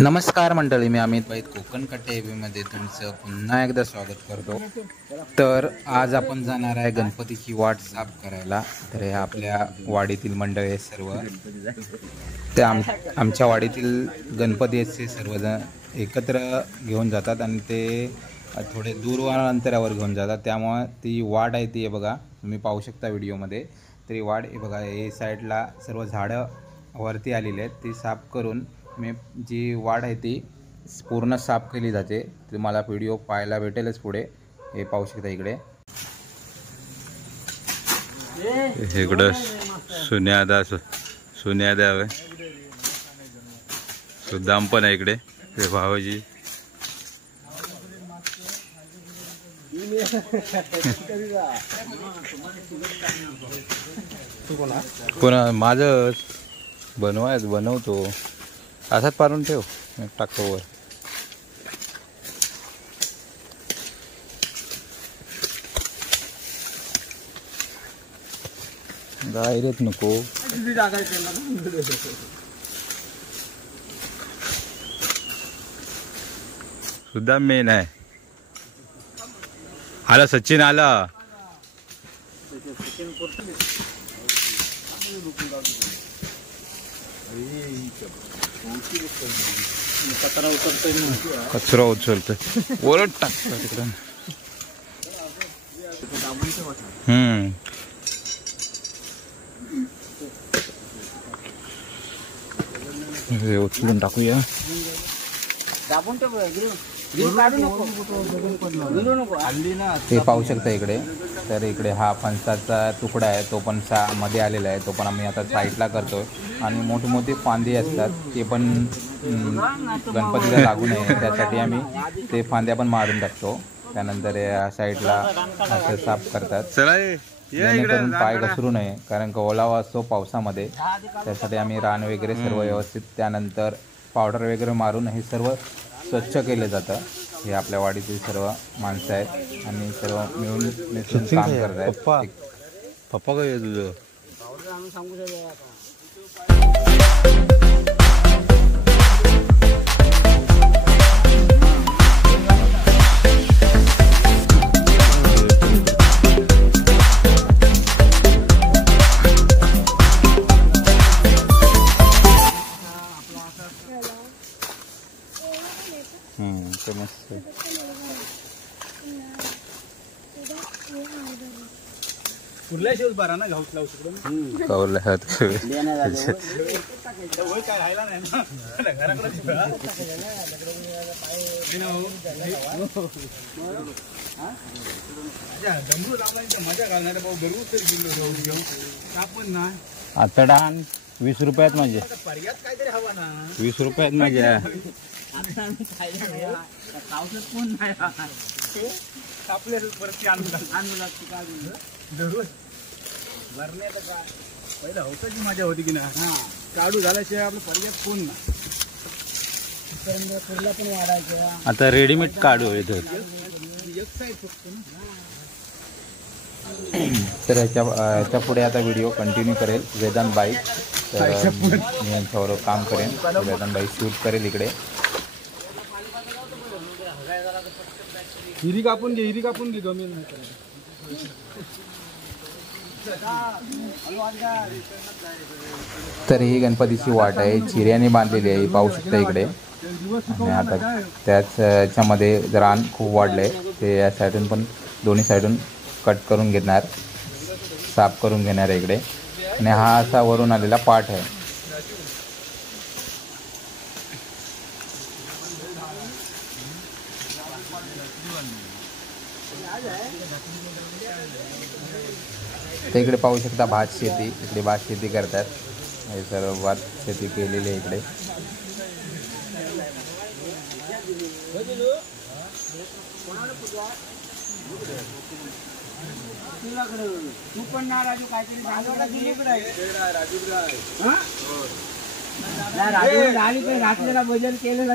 नमस्कार मंडळी, मी अमित भाई कोकण कट्टे मध्ये तुमचं पुन्हा एकदा स्वागत करतो। तर आज आपण जाणार आहे गणपतीची वाट साफ करायला। तर हे आपल्या वाडीतील मंडळी आहे सर्व, ते आमच्या वाडीतील गणपती असे सर्वजण एकत्र घेऊन जातात आणि ते थोडे दूरवर अंतरावर घेऊन जातात। त्यामुळे ती वाट आहे ती बघा, तुम्ही पाहू शकता व्हिडिओमध्ये। तरी वाट हे बघा, हे साईडला सर्व झाडं वरती आलेली आहेत, ती साफ करून मी जी वाढ आहे ती पूर्ण साफ केली जाते। तुम्हाला व्हिडिओ पाहायला भेटेलच पुढे। हे पाहू शकता इकडे सुन्यादा आहे, सुद्दाम पण आहे इकडे, ते भावजी कोणा माझं बनवतो असाच पारून ठेव, टाकतो वर। डायरेक्ट नको सुद्धा मेन आहे। आला सचिन आला, कचरा उचलतोय वरच टाकतो तिकडं। हे उचलून टाकूया। ते पाहू शकता इकडे। तर इकडे हा फणसाचा तुकडा आहे, तो पण मध्ये आलेला आहे, तो पण आम्ही आता साईडला करतोय। आणि मोठी मोठी फांदी असतात, ते पण गणपतीला लागू नये त्यासाठी आम्ही ते फांद्या पण मारून टाकतो। त्यानंतर या साईडला असं साफ करतात, जेणेकरून पाय घसरू नये, कारण का ओलावा असतो पावसामध्ये। त्यासाठी आम्ही रान वगैरे सर्व व्यवस्थित, त्यानंतर पावडर वगैरे मारून हे सर्व स्वच्छ केले जातं। हे आपल्या वाडीतील सर्व माणसं आहेत आणि सर्व मिळून मिसळून काम करत आहेत। पप्पा काय तुझं ते मस्त कुठल्या शेवस बारा ना घाऊस लावू शकतो कवरला हात काय राहिला नाही ना घराकडे डमरू लावण्याची मजा घालणार भाऊ, बरोबर आपण ना आतडान 20 रुपयात माझे, पर्यात काहीतरी हवा ना 20 रुपयात माझ्या। कोण नाही आपल्या परत आणून दररोज भरण्याचं काय पहिलं होतं की मजा होती की ना। काढू झाल्याशिवाय आपलं पर्यात कोण ना, पुरला पण वाढायचं। आता रेडीमेड काढू येतो। तर याच्या पुढे आता व्हिडिओ कंटिन्यू करेल वेदांत बाई, तर मी यांच्यावर काम करेन। वेदांत बाई शूट करेल इकडे। हिरी कापून घे गमी नाही तर ही गणपतीची वाट आहे, चिऱ्याने बांधलेली आहे, पाहू शकता इकडे। आणि आता त्याच्यामध्ये रान खूप वाढलंय, ते या साईडून पण दोन्ही साईडून कट करून घेणार, साफ करून घेणार आहे इकडे। आणि हा असा वरून आलेला पाठ आहे। तर इकडे पाहू शकता भात शेती, इकडे भात शेती करतात, हे सर्व भात शेती केलेली आहे इकडे। तू पण ना राजू काहीतरी राजू रात्रीला भजन केलेला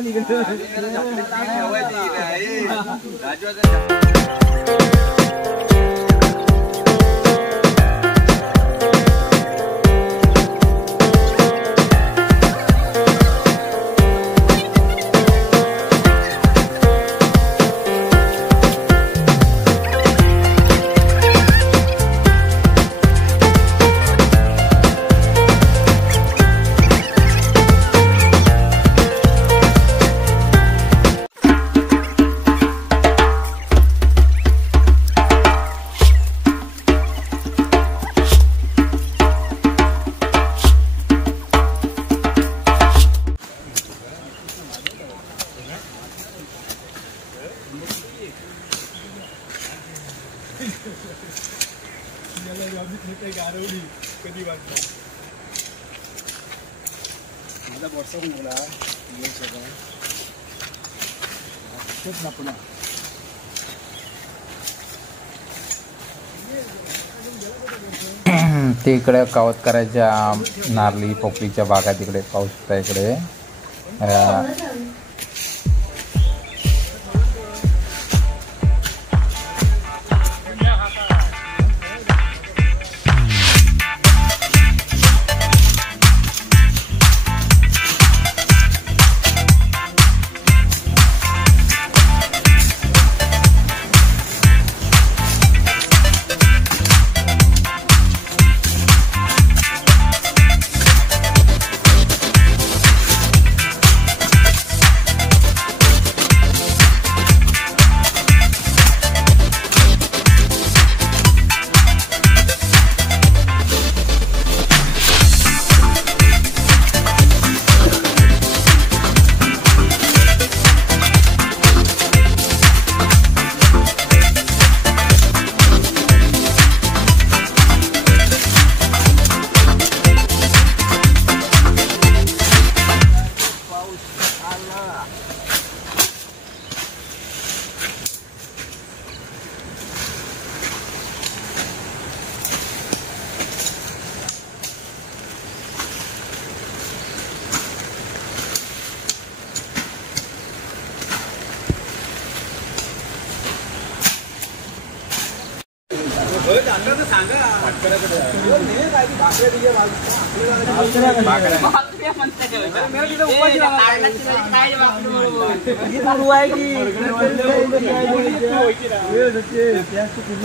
माझा व्हॉट्सअप मला खूप ना पुन्हा ते इकडे कावतकराच्या नारळी पोपलीच्या बागा तिकडे पाहू शकता इकडे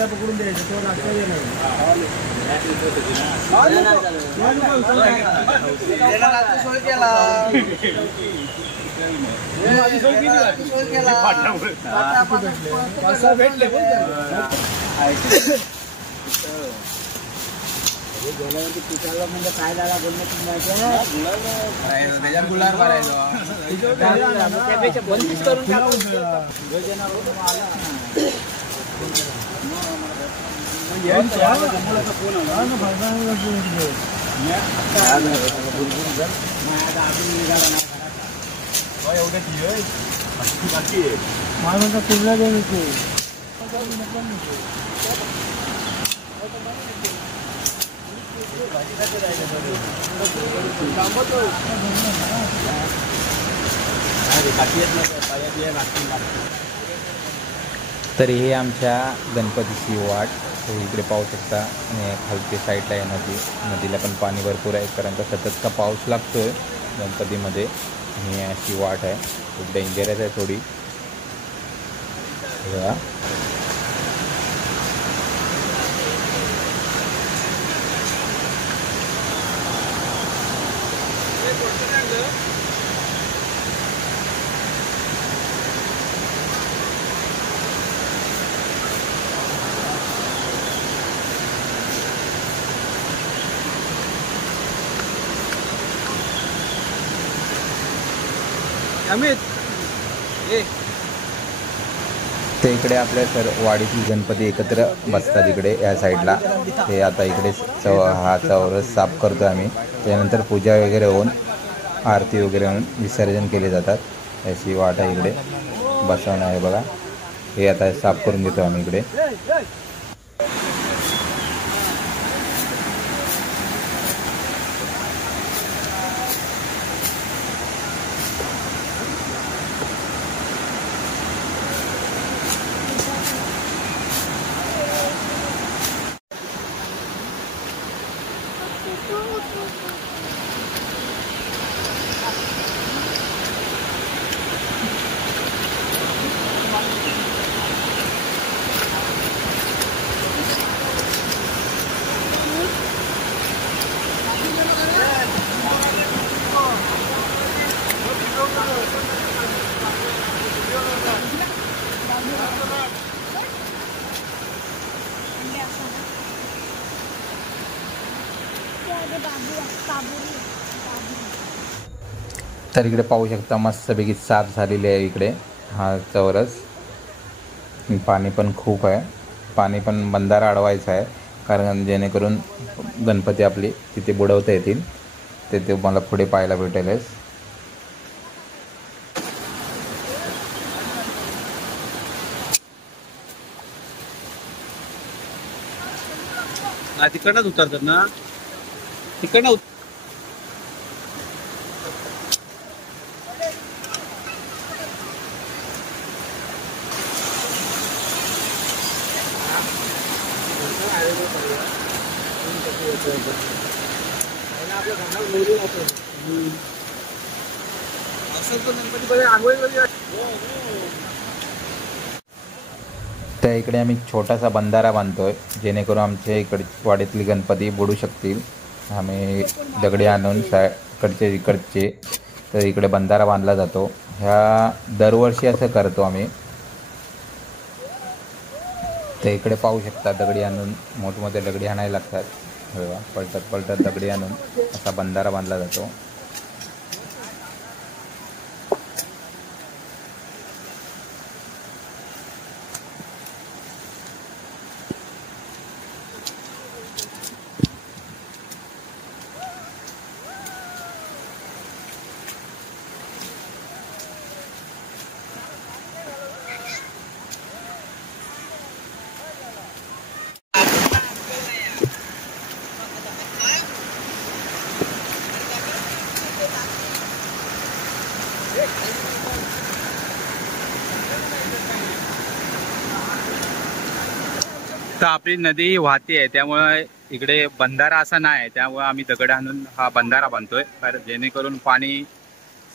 पकडून द्यायचं भेटले पिकाला म्हणजे काय झाला बोलणं त्याच्यात गुलाब करायचो बंदिश करून माझा तुला द्यायचं तर हे आमच्या गणपतीची वाट इकडे पाहू शकता आणि खालच्या साईडला आहे नदीला पण पाणी भरपूर आहे कारण का सततचा पाऊस लागतोय गणपतीमध्ये आणि अशी वाट आहे खूप डेंजरस आहे थोडी बघा. ते इकडे आपल्या वाडीतील गणपती एकत्र बसतात इकडे या साईडला. ते आता इकडे हा चौरस साफ करतो आम्ही. त्यानंतर पूजा वगैरे होऊन आरती वगैरे होऊन विसर्जन केले जातात. अशी वाट आहे इकडे बसवणं आहे बघा. हे आता साफ करून देतो आम्ही इकडे. तर इकडे पाहू शकता मस्तपैकी साफ झालेली आहे इकडे हा चौरस. पाणी पण खूप आहे. पाणी पण बंधारा अडवायचा आहे कारण जेणेकरून गणपती आपली तिथे बुडवता येतील. ते मला पुढे पाहायला भेटेलच. तिकडनंच उतरतात ना, तिकडनं त्या इकडे आम्ही छोटासा बंधारा बांधतोय जेणेकरून आमच्या वाडीतली गणपती बुडू शकतील. आम्ही दगडी आणून इकडचे तर इकडे बंधारा बांधला जातो. ह्या दरवर्षी असं करतो आम्ही. ते इकडे पाहू शकता दगडी आणून मोठमोठे दगडी आणायला लागतात. पलटत दगडी आणून असा बंधारा बांधला जातो. तर आपली नदी वाहती आहे त्यामुळे इकडे बंधारा असा नाही, त्यामुळे आम्ही दगड आणून हा बंधारा बांधतोय कारण जेणेकरून पाणी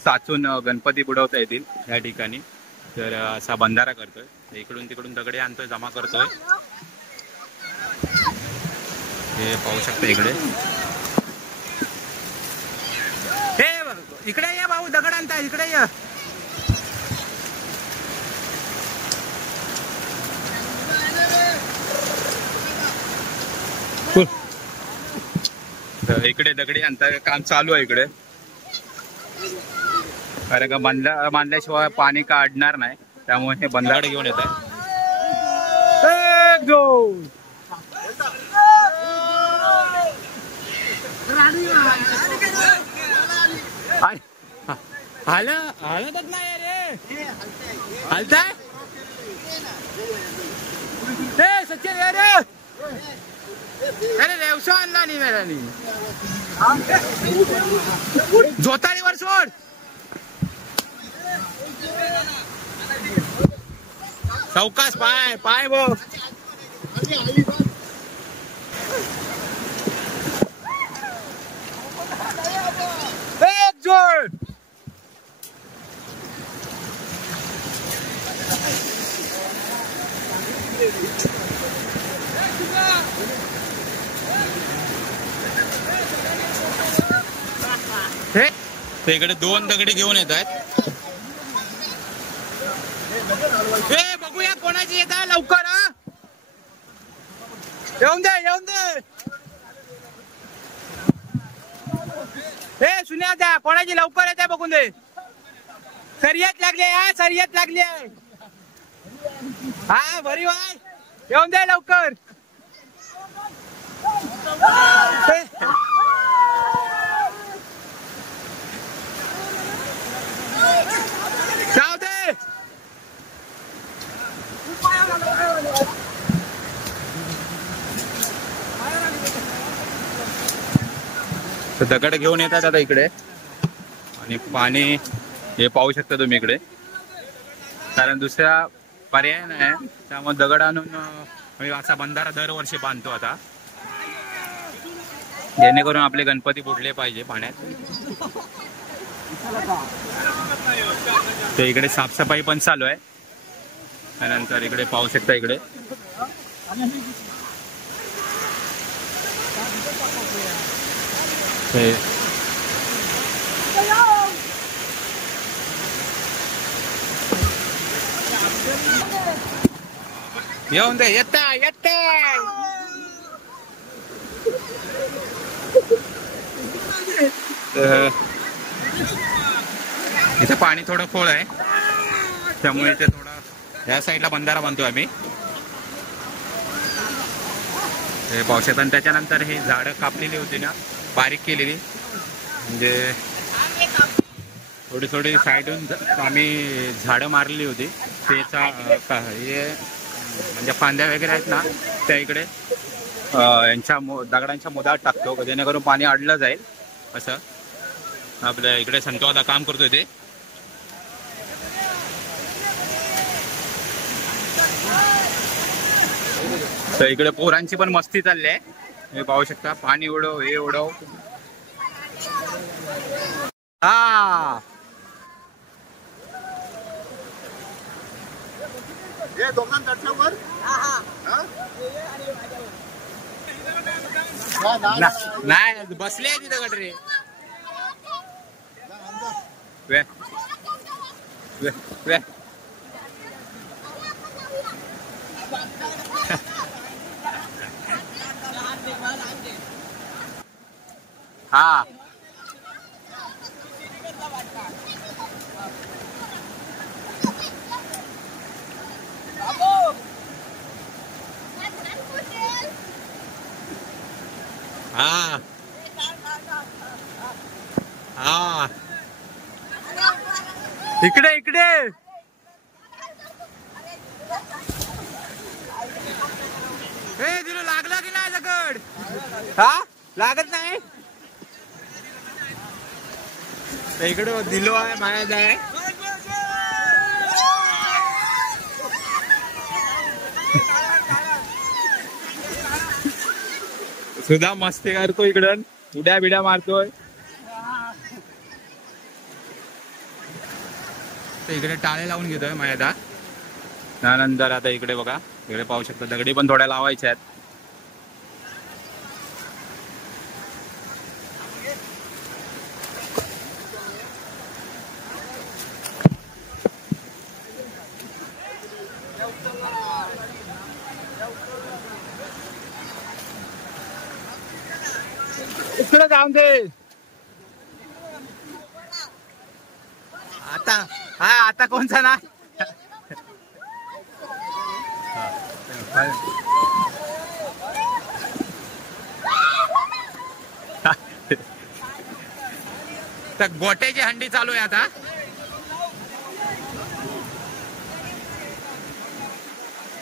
साचून गणपती बुडवता येतील या ठिकाणी. तर असा बंधारा करतोय. इकडून तिकडून दगडे आणतोय, जमा करतोय. हे पाहू शकता इकडे. हे इकडे या भाऊ, दगड आणताय इकडे या. तर इकडे दगडी आणता काम चालू आहे इकडे, कारण का बांधल्याशिवाय पाणी काढणार नाही, त्यामुळे हे बंधारे घेऊन येत आहे. हलतच नाही रे, हलताय सचिन रे. अरे रेवसा आणला नाही मेरानी, जोताळीवर सोड. चौकास पाय पाय बो. एक जोड. ते इकडे दोन दगडी घेऊन येत आहेत. हे बघूया कोणाची येत आहे लवकर. येऊन दे येऊन दे. हे सुन्या द्या कोणाची लवकर येत आहे बघून दे. शर्यत लागली आहे, शर्यत लागली आहे. हा भरी वाय, येऊन दे लवकर. जाऊ दे. तर दगड घेऊन येतात आता इकडे, आणि पाणी हे पाहू शकता तुम्ही इकडे, कारण दुसरा पर्याय नाही. त्यामुळे दगड आणून असा बंधारा दरवर्षी बांधतो आता, जेणेकरून आपले गणपती बुडले पाहिजे पाण्यात. तर इकडे साफसफाई पण चालू आहे. त्यानंतर इकडे पाहू शकता इकडे येऊन दे. येता येते. इथे पाणी थोडं खोल आहे, त्यामुळे इथे थोडा या साईडला बंधारा बांधतोय आम्ही. हे पावसात. आणि त्याच्यानंतर हे झाडं कापलेली होती ना, बारीक केलेली, म्हणजे थोडी थोडी साईडून आम्ही झाडं मारलेली होती. त्याचा हे म्हणजे फांद्या वगैरे आहेत ना, त्या इकडे यांच्या दगडांच्या मुदात टाकतो, जेणेकरून पाणी अडलं जाईल. असं आपल्या इकडे संतो आता काम करतोय ते. तर इकडे पोरांची पण मस्ती चालली आहे. हे पाहू शकता, पाणी उडव, हे उडव. हा नाही बसले तिथं गटरे. वे वे वे हा हा हा इकडे इकडे. हे तुला लागला की नाही दगड? हा लागत नाही. इकडे दिलो आहे, मायाच आहे. सुद्धा मस्ती करतो इकडं, उड्या बिड्या मारतोय. तर इकडे टाळे लावून घेतोय मायादा. त्यानंतर आता इकडे बघा, इकडे पाहू शकता दगडी पण थोड्या लावायच्या आहेत. इकडे जाऊन दे आता. हा आता कोणचा ना तर गोट्याची हंडी चालू आहे आता.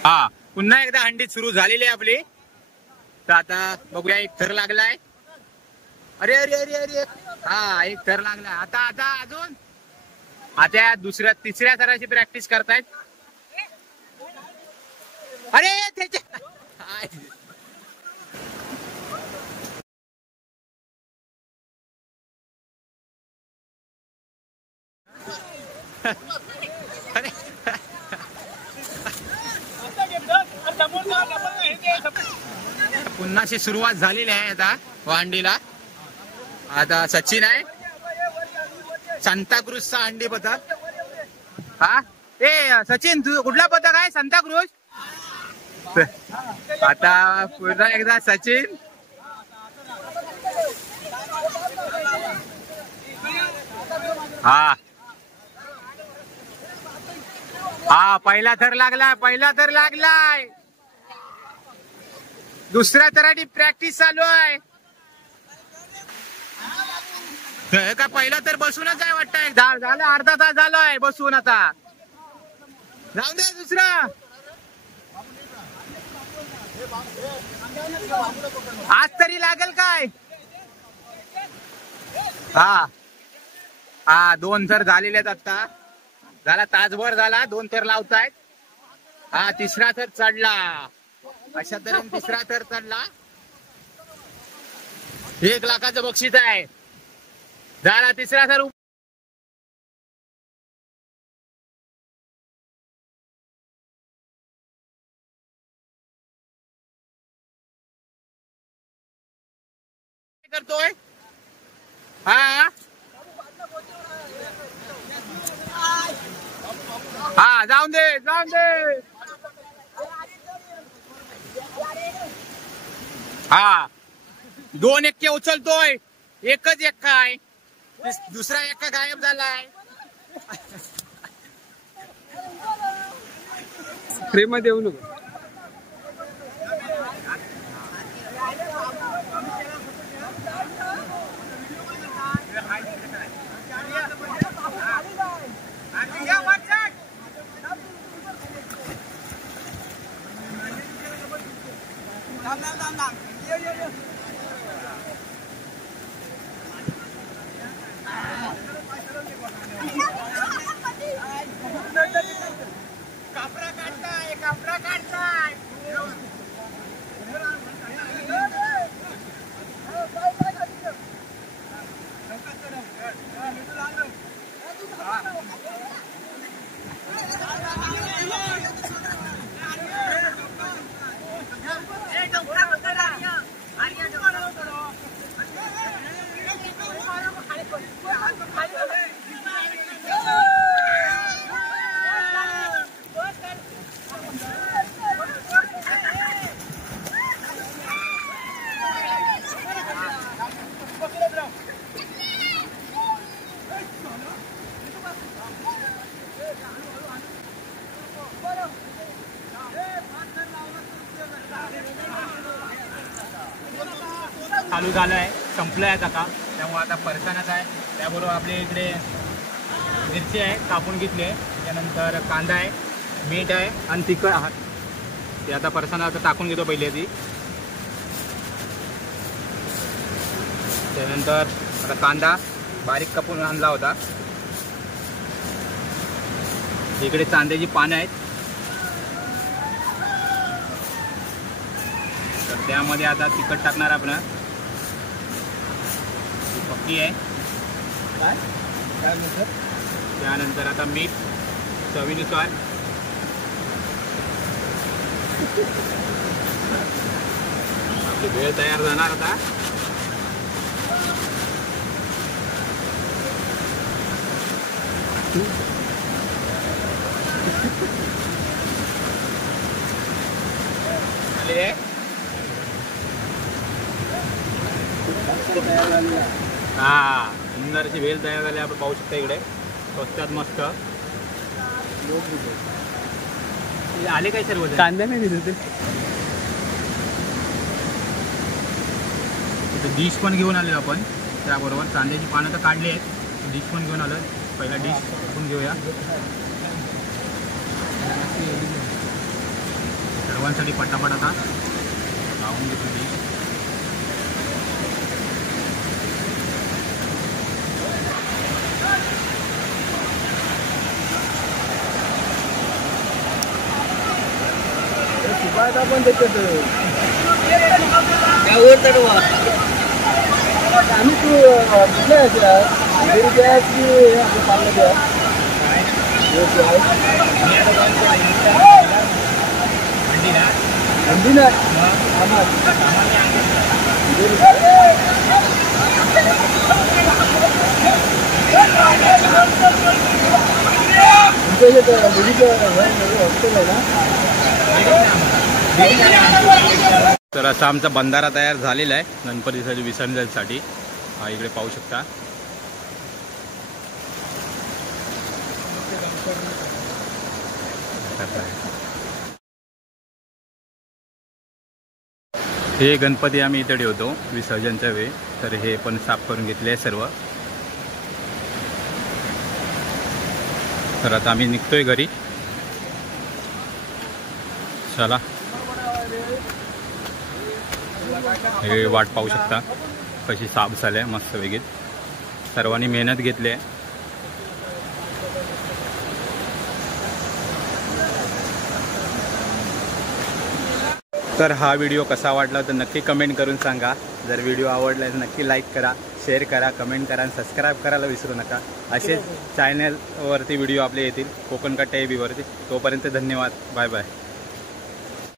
हा पुन्हा एकदा हंडी सुरू झालेली आहे आपली. तर आता बघूया, एक थर लागलाय. अरे अरे अरे अरे हा एक थर लागलाय. आता आता अजून आता दुसऱ्या तिसऱ्या थराची प्रॅक्टिस करतायत. अरे त्याच्या पुन्हाची सुरुवात झालेली आहे आता हंडीला. आता सचिन आहे, सांताक्रूजचा हंडी पथक. हा ए सचिन, तू कुठला पथक आहे? सांताक्रूज. आता पुन्हा एकदा सचिन. हा हा पहिला थर लागलाय, पहिला थर लागलाय. दुसऱ्या थराची प्रॅक्टिस चालू आहे. का पहिला तर बसूनच आहे वाटतंय. झालं अर्धा तास झालाय बसून. आता जाऊ दे दुसरा. आज तरी लागेल काय? हा हा दोन थर झालेले आहेत आता. झाला तासभर झाला, दोन थर लावतायत. हा तिसरा थर चढला. अशा तऱ्हेने तिसरा थर चढला. 1 लाखाचं बक्षीस आहे. झाला तिसरा थर. करतोय हा हा जाऊन दे जाऊन दे. हा 2 एक्के उचलतोय, एकच एक्का आहे. दुसरा एक्का गायब झालाय. फ्रेम मध्ये येऊ नको. चालू झालं आहे, संपलं आहे आता, त्यामुळे आता फरसाणच आहे. त्याबरोबर आपल्या इकडे मिरची आहे, कापून घेतली आहे. त्यानंतर कांदा आहे, मीठ आहे आणि तिखट आहात. ते आता फरसाणा आता टाकून घेतो पहिले आधी. त्यानंतर आता कांदा बारीक कापून आणला होता. इकडे कांद्याची पानं आहेत, तर त्यामध्ये आता तिखट टाकणार आपण. पक्की आहे. त्यानंतर आता मीठ चवीनुसार. आपली भेळ तयार जाणार आता. हा, सुंदरची भेळ तयार झाली. आपण पाहू शकता इकडे स्वस्तात मस्त आले काय सर्व. कांदा नाही दिले ते डिश पण घेऊन आलेलो आपण. त्याबरोबर कांद्याची पानं तर काढली आहेत, डिश पण घेऊन आलं. पहिला डिश आपण घेऊया. सर्वांसाठी पटापट आता लावून घेतो डिश. पण त्याच्यात त्यावर तर आम्ही तू अंडी ना हॉस्टेल आहे ना. तर असा आमचा बंधारा तयार झालेला आहे गणपतीसाठी विसर्जनासाठी. हा इकडे पाहू शकता. हे गणपती आम्ही इथे ठेवतो विसर्जनच्या वेळी. तर हे पण साफ करून घेतले आहे सर्व. तर आता आम्ही निघतोय घरी. चला, हे वाट पाहू शकता कशी साफ झाली आहे मस्त वेगळी. सर्वांनी मेहनत घेतली आहे. तर हा व्हिडिओ कसा वाटला तर नक्की कमेंट करून सांगा. जर व्हिडिओ आवडला तर नक्की लाईक करा, शेअर करा, कमेंट करा आणि सबस्क्राईब करायला विसरू नका. असेच चॅनलवरती व्हिडिओ आपले येतील कोकण कट्टा ABवरती. तोपर्यंत धन्यवाद. Bye bye.